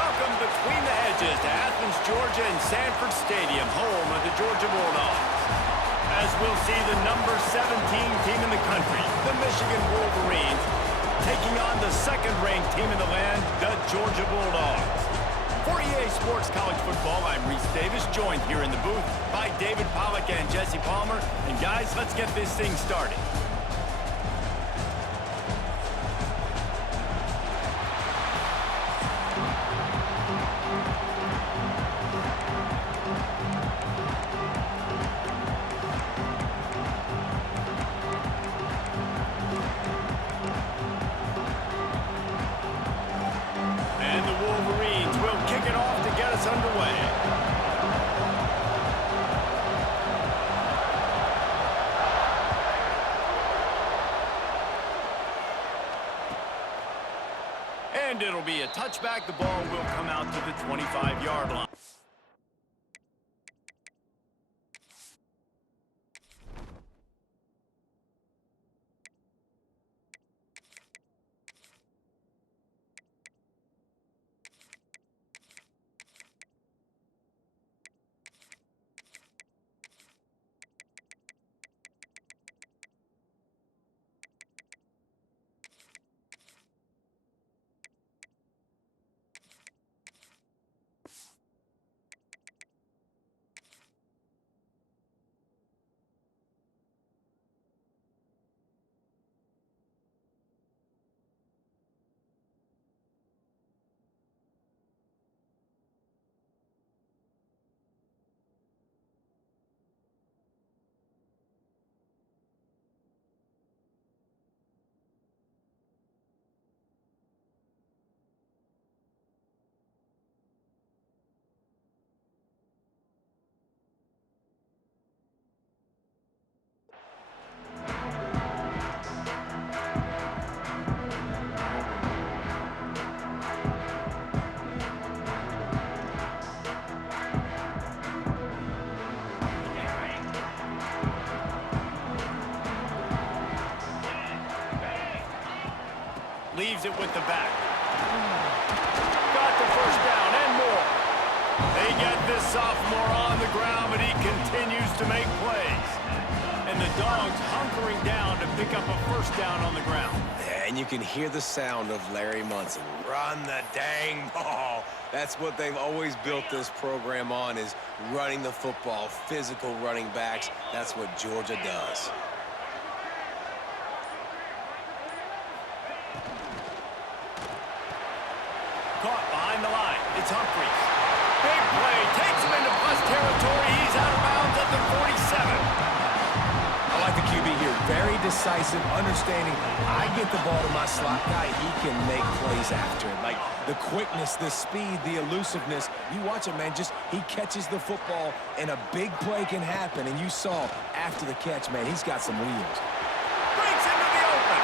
Welcome between the hedges to Athens, Georgia and Sanford Stadium, home of the Georgia Bulldogs. As we'll see the number 17 team in the country, the Michigan Wolverines, taking on the second-ranked team in the land, the Georgia Bulldogs. For EA Sports College Football, I'm Reese Davis, joined here in the booth by David Pollack and Jesse Palmer. And guys, let's get this thing started. Underway. And it'll be a touchback. The ball will come out to the 25-yard line. Leaves it with the back. Got the first down and more. They get this sophomore on the ground, but he continues to make plays. And the Dogs hunkering down to pick up a first down on the ground. And you can hear the sound of Larry Munson. Run the dang ball. That's what they've always built this program on, is running the football, physical running backs. That's what Georgia does. Caught behind the line. It's Humphries. Big play. Takes him into plus territory. He's out of bounds at the 47. I like the QB here. Very decisive, understanding I get the ball to my slot guy, he can make plays after it. Like the quickness, the speed, the elusiveness. You watch it, man. Just he catches the football, and a big play can happen. And you saw after the catch, man, he's got some wheels. Breaks into the open.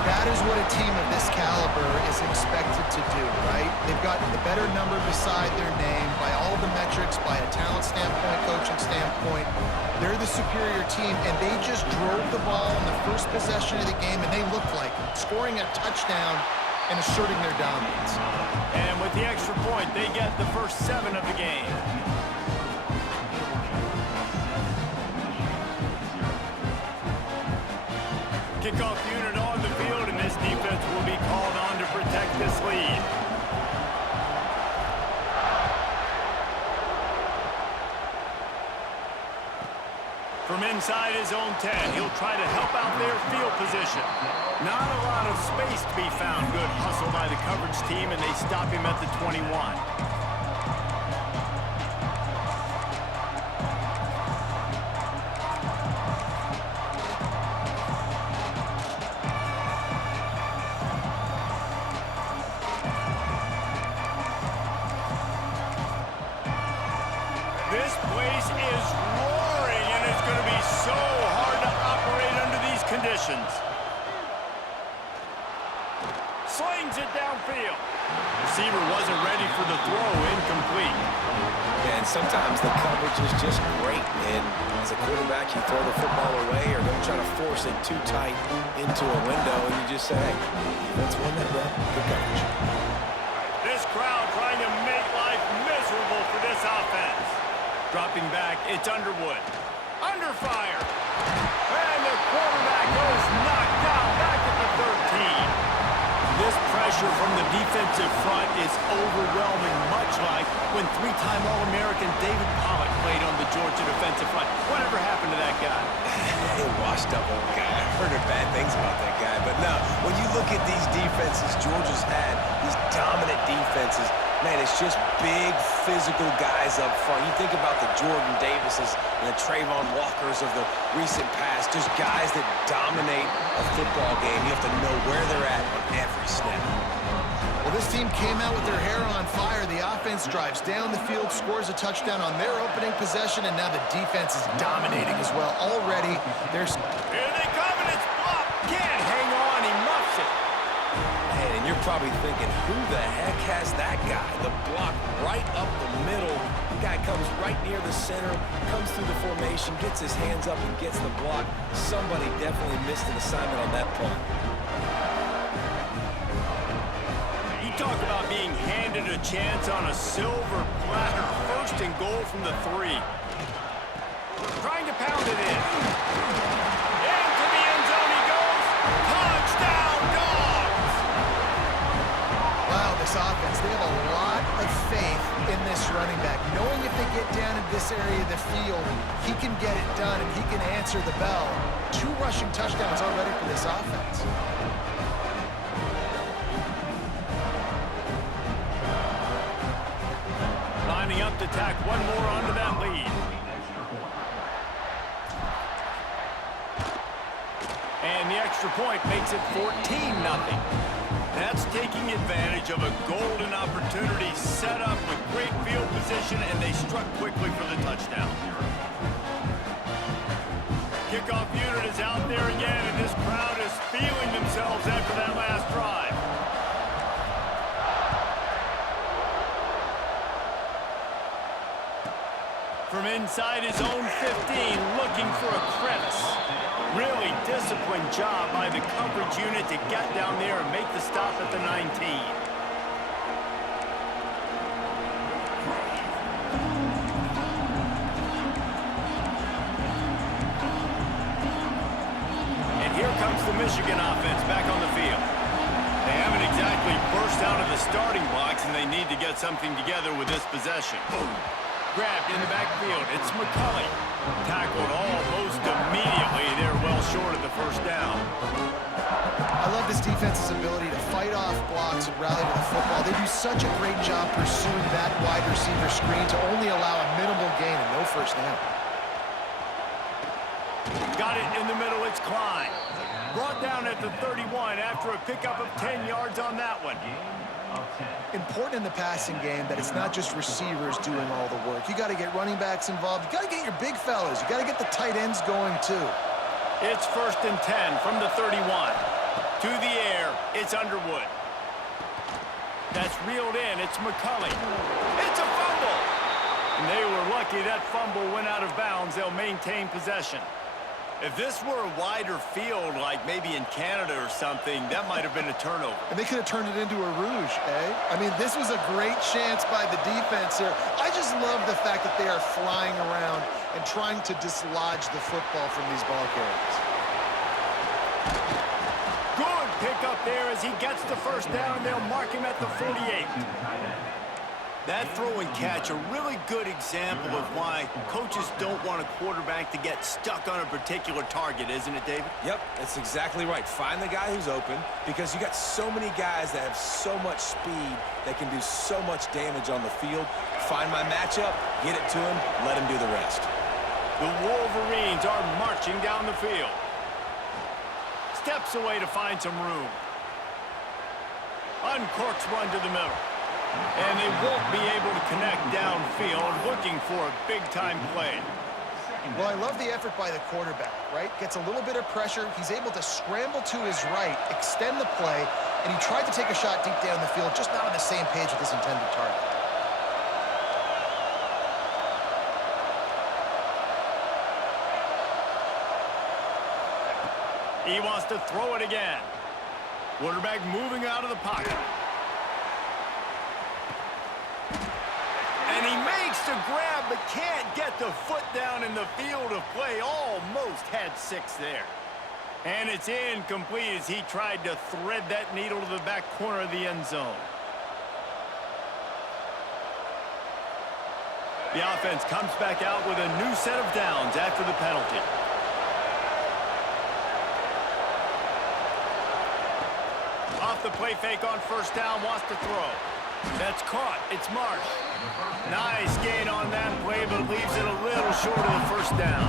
That is what a team of this caliber is expected to do, right? They've got the better number beside their name by all the metrics, by a talent standpoint, coaching standpoint. They're the superior team, and they just drove the ball in the first possession of the game, and they looked like it, scoring a touchdown and asserting their dominance. And with the extra point, they get the first 7 of the game. Kickoff unit on the field, and this defense will be called on to protect this lead. From inside his own 10, he'll try to help out their field position. Not a lot of space to be found. Good hustle by the coverage team, and they stop him at the 21. This place is roaring, and it's going to be so hard to operate under these conditions. Slings it downfield. Receiver wasn't ready for the throw, incomplete. And sometimes the coverage is just great. And as a quarterback, you throw the football away or don't try to force it too tight into a window, and you just say, hey, defense won that rep. Good coverage. This crowd trying to make life miserable for this offense. Dropping back, it's Underwood. Under fire. And the quarterback goes knocked down back at the 13. This pressure from the defensive front is overwhelming, much like when three-time All-American David Pollock played on the Georgia defensive front. Whatever happened to that guy? A washed-up old guy. I've heard bad things about that guy. But no, when you look at these defenses Georgia's had, these dominant defenses, man, it's just big, physical guys up front. You think about the Jordan Davises and the Trayvon Walkers of the recent past, just guys that dominate a football game. You have to know where they're at on every snap. Well, this team came out with their hair on fire. The offense drives down the field, scores a touchdown on their opening possession, and now the defense is dominating as well. Already, there's... Here they come, and it's blocked. Can't hang on. He muffs it. Man, and you're probably thinking, who the heck has that guy? The block right up the middle. Guy comes right near the center, comes through the formation, gets his hands up and gets the block. Somebody definitely missed an assignment on that punt. You talk about being handed a chance on a silver platter. First and goal from the 3. Trying to pound it in. Into the end zone he goes. Touchdown, Dogs! Wow, this offense, they have a lot of faith in this running back. Knowing if they get down in this area of the field, he can get it done and he can answer the bell. 2 rushing touchdowns already for this offense. Lining up to tack one more onto that lead. And the extra point makes it 14-0. That's taking advantage of a golden opportunity set up with great field position, and they struck quickly for the touchdown. Kickoff unit is out there again, and this crowd is feeling themselves after that last drive. From inside his own 15, looking for a crevice. Really disciplined job by the coverage unit to get down there and make the stop at the 19. And here comes the Michigan offense back on the field. They haven't exactly burst out of the starting blocks, and they need to get something together with this possession. Grabbed in the backfield. It's McCulley. Tackled almost immediately. They're well short of the first down. I love this defense's ability to fight off blocks and rally to the football. They do such a great job pursuing that wide receiver screen to only allow a minimal gain and no first down. Got it in the middle. It's Klein. Brought down at the 31 after a pickup of 10 yards on that one. Important in the passing game that it's not just receivers doing all the work. You got to get running backs involved. You got to get your big fellas. You got to get the tight ends going too. It's 1st and 10 from the 31. To the air, it's Underwood. That's reeled in. It's McCulley. It's a fumble. And they were lucky that fumble went out of bounds. They'll maintain possession. If this were a wider field, like maybe in Canada or something, that might have been a turnover. And they could have turned it into a rouge, eh? I mean, this was a great chance by the defense here. I just love the fact that they are flying around and trying to dislodge the football from these ball carriers. Good pick up there as he gets the first down, and they'll mark him at the 48. That throw and catch, a really good example of why coaches don't want a quarterback to get stuck on a particular target, isn't it, David? Yep, that's exactly right. Find the guy who's open, because you got so many guys that have so much speed that can do so much damage on the field. Find my matchup, get it to him, let him do the rest. The Wolverines are marching down the field. Steps away to find some room. Uncorks run to the middle. And they won't be able to connect downfield, looking for a big-time play. Well, I love the effort by the quarterback, right? Gets a little bit of pressure. He's able to scramble to his right, extend the play, and he tried to take a shot deep down the field, just not on the same page with his intended target. He wants to throw it again. Quarterback moving out of the pocket. And he makes the grab, but can't get the foot down in the field of play. Almost had 6 there. And it's incomplete as he tried to thread that needle to the back corner of the end zone. The offense comes back out with a new set of downs after the penalty. Off the play fake on first down, wants to throw. That's caught. It's Marsh. Nice gain on that play, but leaves it a little short of the first down.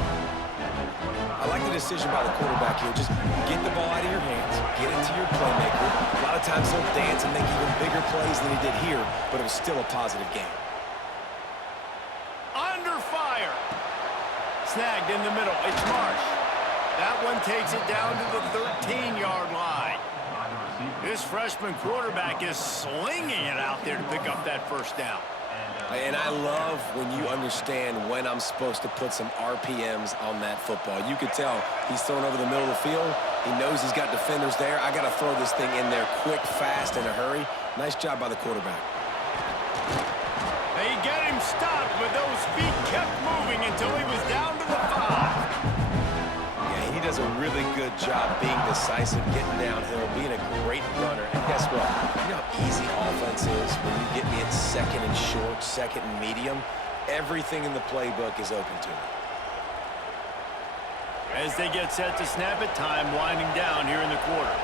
I like the decision by the quarterback here. Just get the ball out of your hands, get it to your playmaker. A lot of times he'll dance and make even bigger plays than he did here, but it was still a positive game. Under fire. Snagged in the middle. It's Marsh. That one takes it down to the 13-yard line. This freshman quarterback is slinging it out there to pick up that first down. And I love when you understand when I'm supposed to put some RPMs on that football. You could tell he's throwing over the middle of the field. He knows he's got defenders there. I got to throw this thing in there quick, fast, in a hurry. Nice job by the quarterback. They get him stopped, but those feet kept moving until he was down to the 5. He does a really good job being decisive, getting downhill, being a great runner. And guess what? You know how easy offense is when you get me at second and short, second and medium? Everything in the playbook is open to me. As they get set to snap it, time winding down here in the quarter.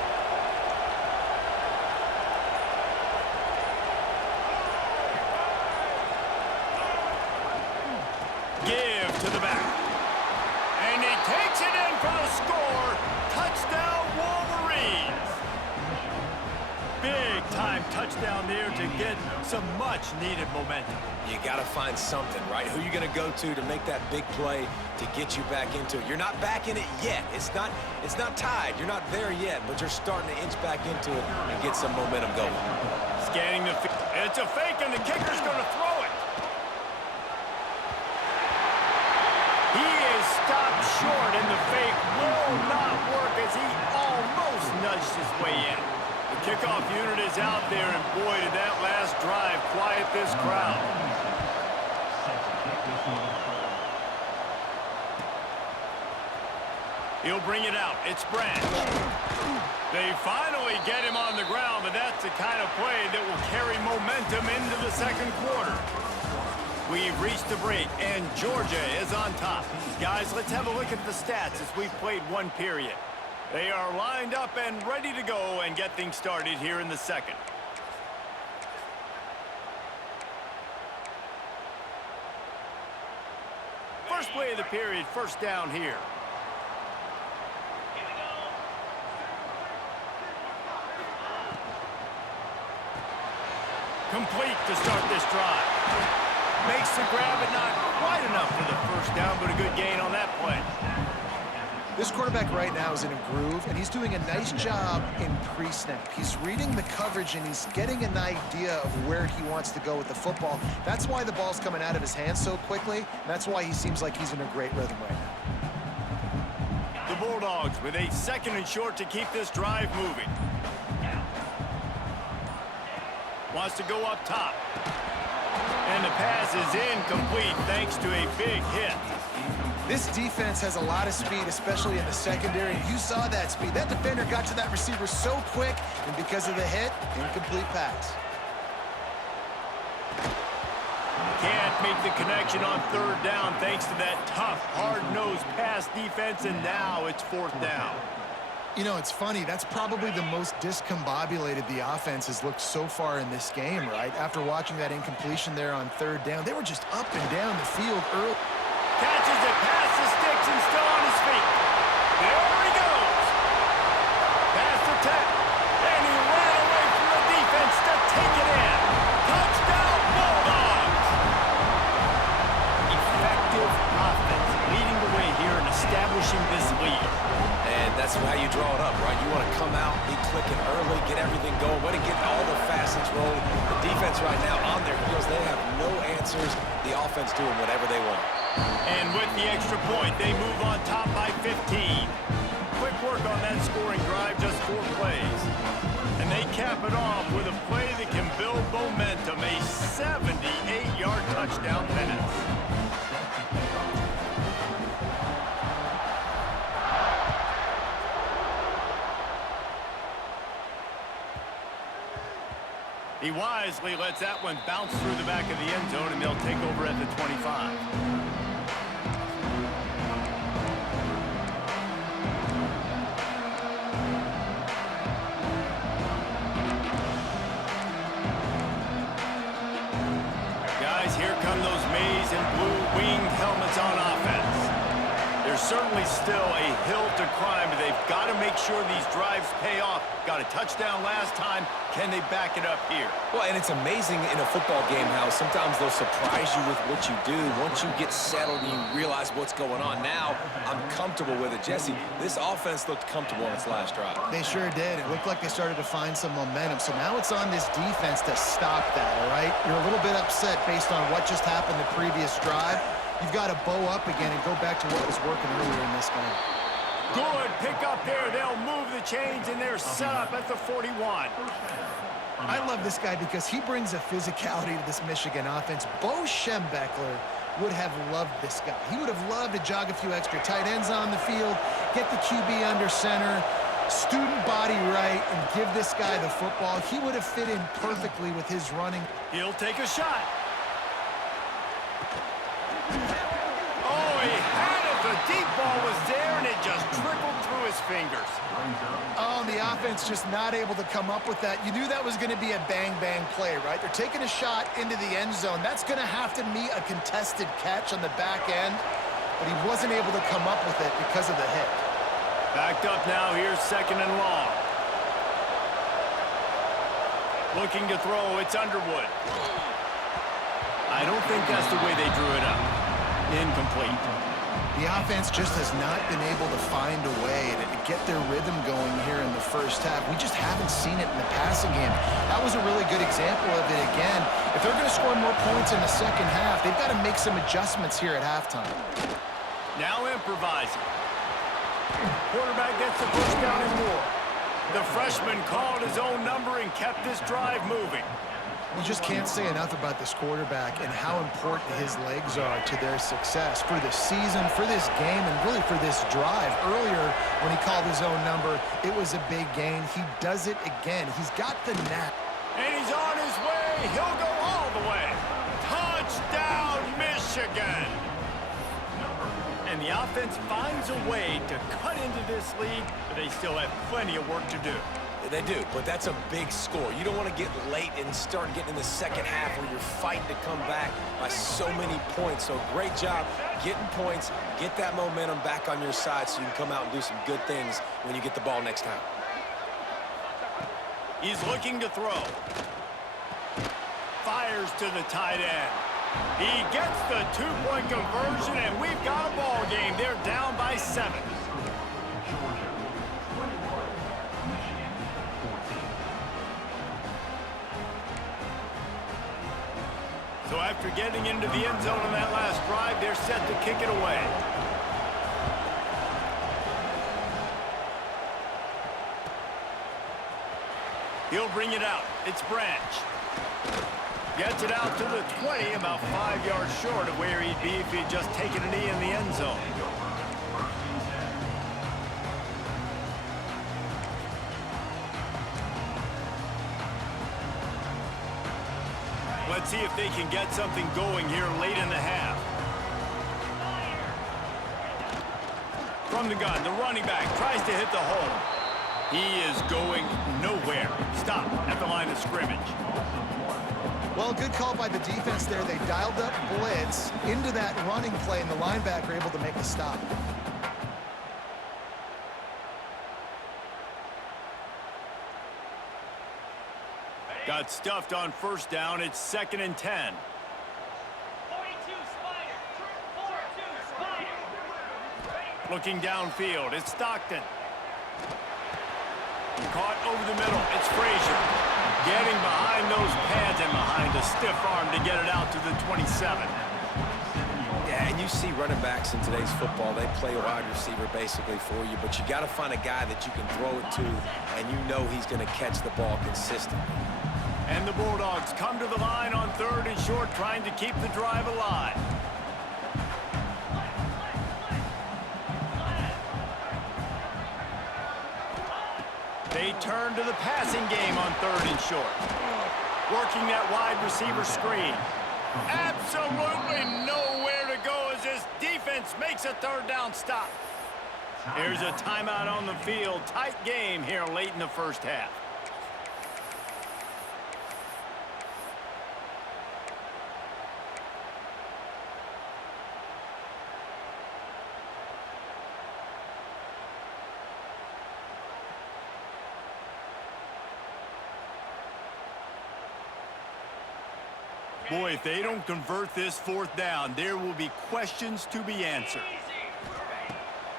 Give to the back. And he takes it in for the score. Touchdown, Wolverines. Big-time touchdown there to get some much-needed momentum. You got to find something, right? Who are you going to go to make that big play to get you back into it? You're not back in it yet. It's not tied. You're not there yet, but you're starting to inch back into it and get some momentum going. Scanning the field. It's a fake, and the kicker's going to throw it. He is stopped short, and the fake will not work as he almost nudged his way in. The kickoff unit is out there, and boy, did that last drive quiet this crowd. He'll bring it out. It's Branch. They finally get him on the ground, but that's the kind of play that will carry momentum into the second quarter. We've reached the break, and Georgia is on top. Guys, let's have a look at the stats as we've played one period. They are lined up and ready to go and get things started here in the second. First play of the period, first down here. Complete to start this drive. Makes the grab, but not quite enough for the first down, but a good gain on that play. This quarterback right now is in a groove, and he's doing a nice job in pre-snap. He's reading the coverage, and he's getting an idea of where he wants to go with the football. That's why the ball's coming out of his hands so quickly, and that's why he seems like he's in a great rhythm right now. The Bulldogs with a second and short to keep this drive moving. Wants to go up top. And the pass is incomplete thanks to a big hit. This defense has a lot of speed, especially in the secondary. You saw that speed. That defender got to that receiver so quick, and because of the hit, incomplete pass. Can't make the connection on third down thanks to that tough, hard-nosed pass defense, and now it's fourth down. You know, it's funny. That's probably the most discombobulated the offense has looked so far in this game, right? After watching that incompletion there on third down, they were just up and down the field early. Catches it past the sticks and still on his feet. There he goes. Pass attempt. And he ran away from the defense to take it in. Touchdown, Bulldogs. Effective offense leading the way here and establishing this lead. And that's how you draw it up, right? You want to come out, be clicking early, get everything going, want to get all the facets rolling. The defense right now on their heels, they have no answers. The offense doing whatever they want. And with the extra point, they move on top by 15. Quick work on that scoring drive, just 4 plays. And they cap it off with a play that can build momentum, a 78-yard touchdown pass. He wisely lets that one bounce through the back of the end zone, and they'll take over at the 25. Guys, here come those maize and blue winged helmets on offense. There's certainly still a hill to climb, but they've got to make sure these drives pay off. Got a touchdown last time. Can they back it up here? Well, and it's amazing in a football game how sometimes they'll surprise you with what you do. Once you get settled and you realize what's going on, now I'm comfortable with it. Jesse, this offense looked comfortable on its last drive. They sure did. It looked like they started to find some momentum. So now it's on this defense to stop that, all right? You're a little bit upset based on what just happened the previous drive. You've got to bow up again and go back to what was working earlier in this game. Good pick up there. They'll move the chains, and they're set up at the 41. I love this guy because he brings a physicality to this Michigan offense. Bo Schembechler would have loved this guy. He would have loved to jog a few extra tight ends on the field, get the QB under center, student body right, and give this guy the football. He would have fit in perfectly with his running. He'll take a shot. Oh, he had it. The deep ball was there, and it just trickled through his fingers. Oh, and the offense just not able to come up with that. You knew that was going to be a bang-bang play, right? They're taking a shot into the end zone. That's going to have to meet a contested catch on the back end, but he wasn't able to come up with it because of the hit. Backed up now. Here's 2nd and long. Looking to throw. It's Underwood. I don't think that's the way they drew it up. Incomplete. The offense just has not been able to find a way to get their rhythm going here in the first half. We just haven't seen it in the passing game. That was a really good example of it again. If they're going to score more points in the second half, they've got to make some adjustments here at halftime. Now improvising. Quarterback gets the first down and more. The freshman called his own number and kept this drive moving. You just can't say enough about this quarterback and how important his legs are to their success for this season, for this game, and really for this drive. Earlier, when he called his own number, it was a big gain. He does it again. He's got the knack. And he's on his way. He'll go all the way. Touchdown, Michigan! And the offense finds a way to cut into this lead, but they still have plenty of work to do. They do, but that's a big score. You don't want to get late and start getting in the second half where you're fighting to come back by so many points. So great job getting points, get that momentum back on your side so you can come out and do some good things when you get the ball next time. He's looking to throw. Fires to the tight end. He gets the 2-point conversion, and we've got a ball game. They're down by 7. So after getting into the end zone on that last drive, they're set to kick it away. He'll bring it out. It's Branch. Gets it out to the 20, about 5 yards short of where he'd be if he'd just taken a knee in the end zone. Let's see if they can get something going here late in the half. From the gun, the running back tries to hit the hole. He is going nowhere. Stop at the line of scrimmage. Well, good call by the defense there. They dialed up blitz into that running play, and the linebacker able to make the stop. Got stuffed on first down. It's 2nd and 10. 42 Spider. 42 Spider. Looking downfield. It's Stockton. Caught over the middle. It's Frazier. Getting behind those pads and behind a stiff arm to get it out to the 27. Yeah, and you see running backs in today's football, they play wide receiver basically for you, but you got to find a guy that you can throw it to, and you know he's going to catch the ball consistently. And the Bulldogs come to the line on 3rd and short, trying to keep the drive alive. They turn to the passing game on 3rd and short. Working that wide receiver screen. Absolutely nowhere to go as this defense makes a 3rd down stop. Here's a timeout on the field. Tight game here late in the first half. Boy, if they don't convert this 4th down, there will be questions to be answered.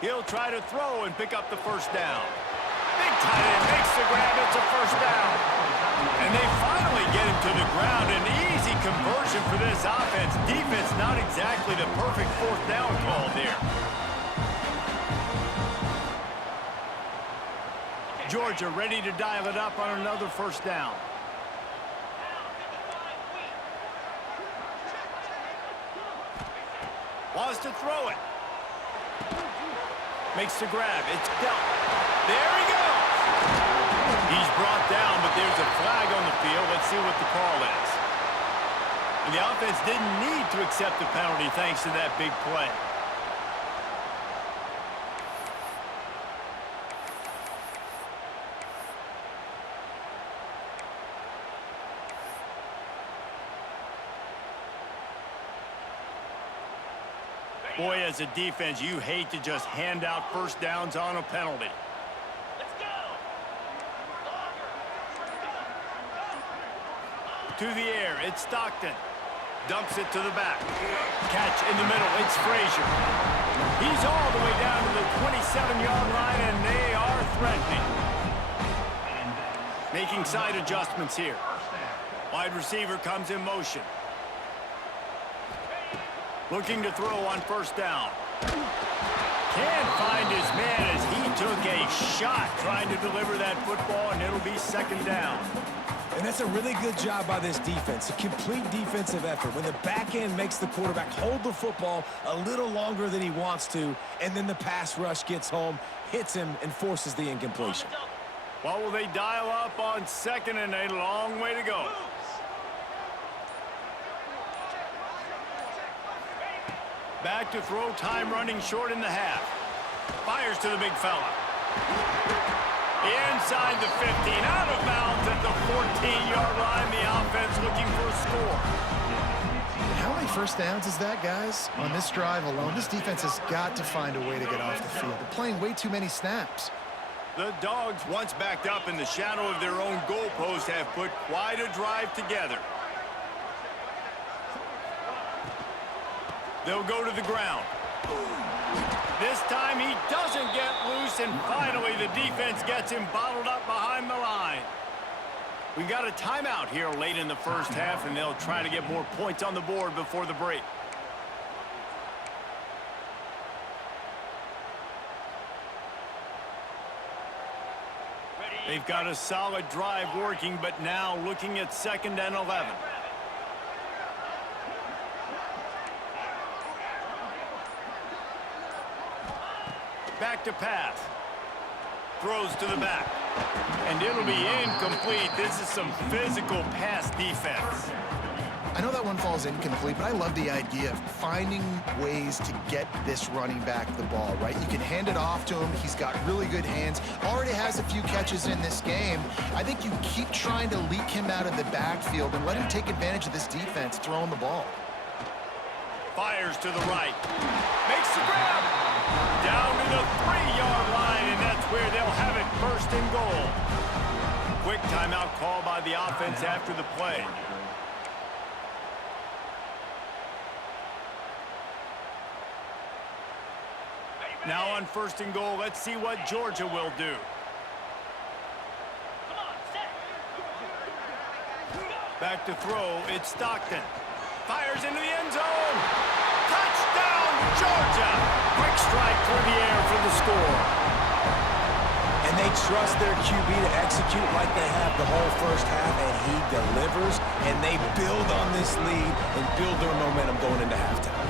He'll try to throw and pick up the 1st down. Big tight end makes the grab. It's a 1st down. And they finally get him to the ground. An easy conversion for this offense. Defense not exactly the perfect 4th down call there. Georgia ready to dial it up on another 1st down. Wants to throw it. Makes the grab. It's dealt. There he goes. He's brought down, but there's a flag on the field. Let's see what the call is. And the offense didn't need to accept the penalty thanks to that big play. Boy, as a defense, you hate to just hand out 1st downs on a penalty. Let's go. To the air, it's Stockton. Dumps it to the back. Catch in the middle, it's Frazier. He's all the way down to the 27-yard line, and they are threatening. Making side adjustments here. Wide receiver comes in motion. Looking to throw on 1st down. Can't find his man as he took a shot trying to deliver that football, and it'll be 2nd down. And that's a really good job by this defense, a complete defensive effort. When the back end makes the quarterback hold the football a little longer than he wants to, and then the pass rush gets home, hits him, and forces the incompletion. Well, will they dial up on 2nd and a long way to go? Back to throw, time running short in the half. Fires to the big fella. Inside the 15, out of bounds at the 14-yard line. The offense looking for a score. How many 1st downs is that, guys? On this drive alone, this defense has got to find a way to get off the field. They're playing way too many snaps. The Dogs, once backed up in the shadow of their own goalpost, have put quite a drive together. They'll go to the ground. This time he doesn't get loose, and finally the defense gets him bottled up behind the line. We've got a timeout here late in the first half, and they'll try to get more points on the board before the break. They've got a solid drive working, but now looking at 2nd and 11. Back to pass. Throws to the back. And it'll be incomplete. This is some physical pass defense. I know that one falls incomplete, but I love the idea of finding ways to get this running back the ball, right? You can hand it off to him. He's got really good hands. Already has a few catches in this game. I think you keep trying to leak him out of the backfield and let him take advantage of this defense throwing the ball. Fires to the right. Makes the grab. Down to the 3-yard line, and that's where they'll have it 1st and goal. Quick timeout call by the offense after the play. Now on 1st and goal, let's see what Georgia will do. Come on, set. Back to throw, it's Stockton. Fires into the end zone. Touchdown, Georgia! Quick strike through the air for the score. And they trust their QB to execute like they have the whole first half, and he delivers, and they build on this lead and build their momentum going into halftime.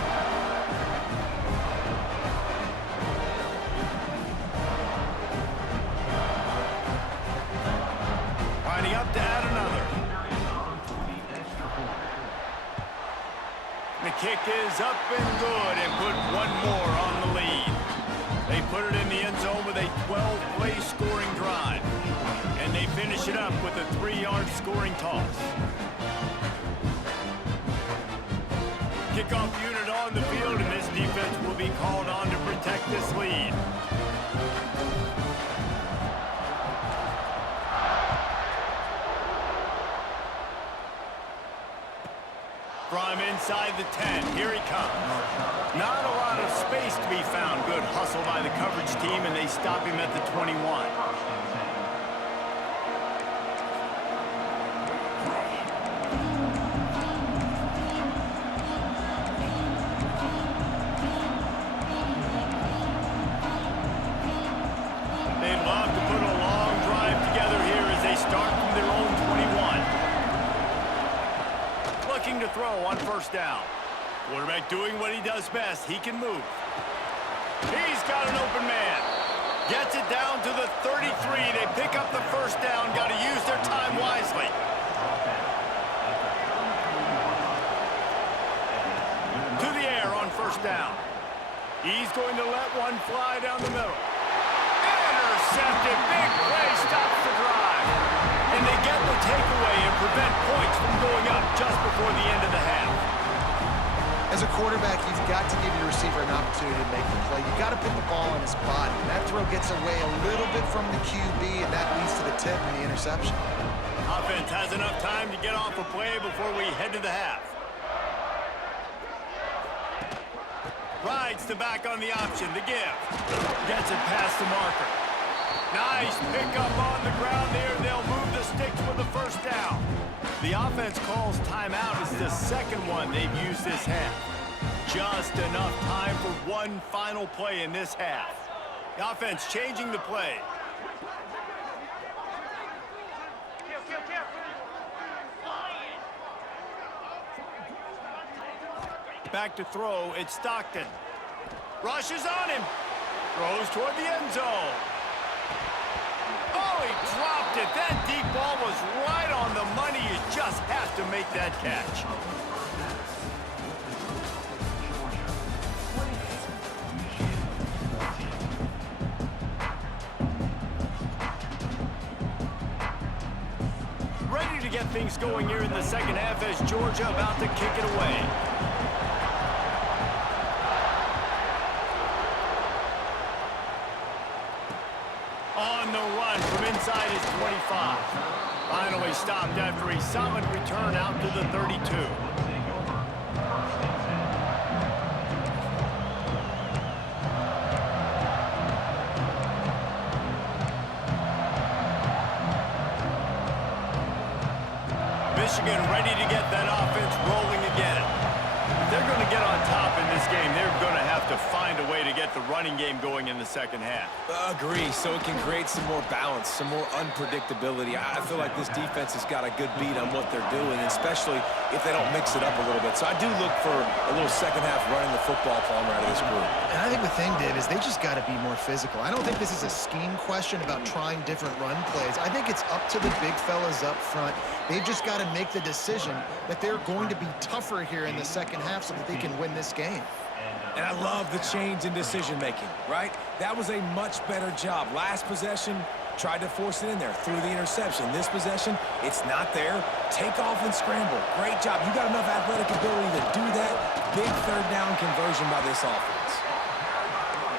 Lining up to add another. The kick is up and good and put one more on the lead. They put it in the end zone with a 12-play scoring drive. And they finish it up with a 3-yard scoring toss. Kickoff unit on the field, and this defense will be called on to protect this lead. From inside the 10, here he comes. Not a lot of space to be found. Good hustle by the coverage team, and they stop him at the 21. They'd love to put a long drive together here as they start from their own 21. Looking to throw on 1st down. Quarterback doing what he does best. He can move. He's got an open man. Gets it down to the 33. They pick up the 1st down. Got to use their time wisely. To the air on 1st down. He's going to let one fly down the middle. Intercepted. Big play stops the drive. And they get the takeaway and prevent points from going up just before the end of the half. As a quarterback, you've got to give your receiver an opportunity to make the play. You've got to put the ball on his body. And that throw gets away a little bit from the QB, and that leads to the tip and the interception. Offense has enough time to get off a play before we head to the half. Rides the back on the option, the give. Gets it past the marker. Nice pickup on the ground there. They'll move the sticks with the 1st down. The offense calls timeout. It's the second one they've used this half. Just enough time for one final play in this half. The offense changing the play. Back to throw, it's Stockton. Rushes on him. Throws toward the end zone. Oh, he dropped it. That deep ball was right on the money. You just have to make that catch. Ready to get things going here in the second half as Georgia about to kick it away. On the run from inside his 25. Finally stopped after a solid return out to the 32. Michigan ready to get that offense rolling again. If they're going to get on top in this game, they're going to have to find a way to get the running game going in the second half. Agree, so it can create some more balance, some more unpredictability. I feel like this defense has got a good beat on what they're doing, especially if they don't mix it up a little bit. So I do look for a little second half running the football Palmer out of this group. And I think the thing, Dave, is they just got to be more physical. I don't think this is a scheme question about trying different run plays. I think it's up to the big fellas up front. They've just got to make the decision that they're going to be tougher here in the second half so that they can win this game. And I love the change in decision-making, right? That was a much better job. Last possession, tried to force it in there, threw the interception. This possession, it's not there. Take off and scramble. Great job. You got enough athletic ability to do that. Big third down conversion by this offense.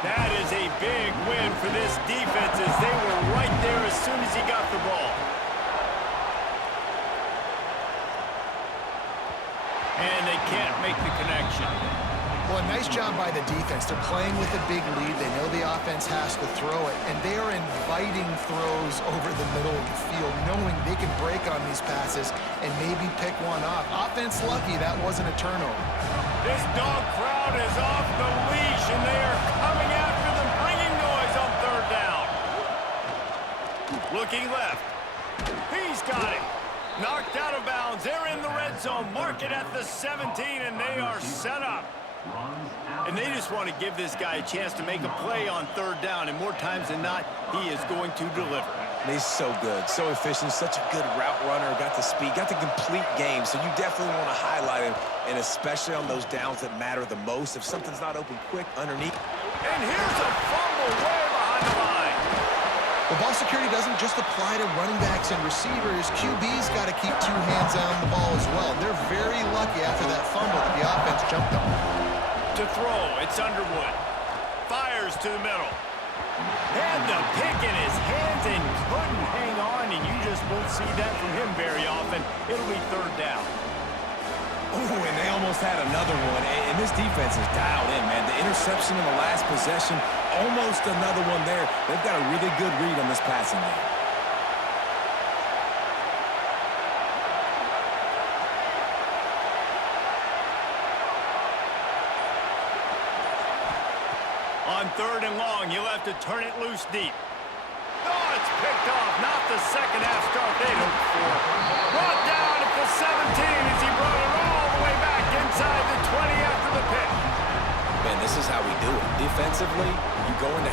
That is a big win for this defense as they were right there as soon as he got the ball. And they can't make the connection. Well, a nice job by the defense. They're playing with a big lead. They know the offense has to throw it, and they are inviting throws over the middle of the field, knowing they can break on these passes and maybe pick one off. Offense lucky that wasn't a turnover. This dog crowd is off the leash, and they are coming after them, bringing noise on third down. Looking left. He's got it. Knocked out of bounds. They're in the red zone. Mark it at the 17, and they are set up. And they just want to give this guy a chance to make a play on third down, and more times than not, he is going to deliver. He's so good, so efficient, such a good route runner, got the speed, got the complete game, so you definitely want to highlight him, and especially on those downs that matter the most. If something's not open quick underneath. And here's a fumble way behind the line. The ball security doesn't just apply to running backs and receivers. QB's got to keep two hands on the ball as well. They're very lucky after that fumble that the offense jumped on. To throw, it's Underwood. Fires to the middle. Had the pick in his hands and couldn't hang on, and you just won't see that from him very often. It'll be third down. Ooh, and they almost had another one, and this defense is dialed in, man. The interception in the last possession, almost another one there. They've got a really good read on this passing game. On third and long, you'll have to turn it loose deep. Oh, it's picked off. Not the second half start they hoped for. Brought down at the 17 as he brought it all the way back inside the 20 after the pick. Man, this is how we do it. Defensively, you go into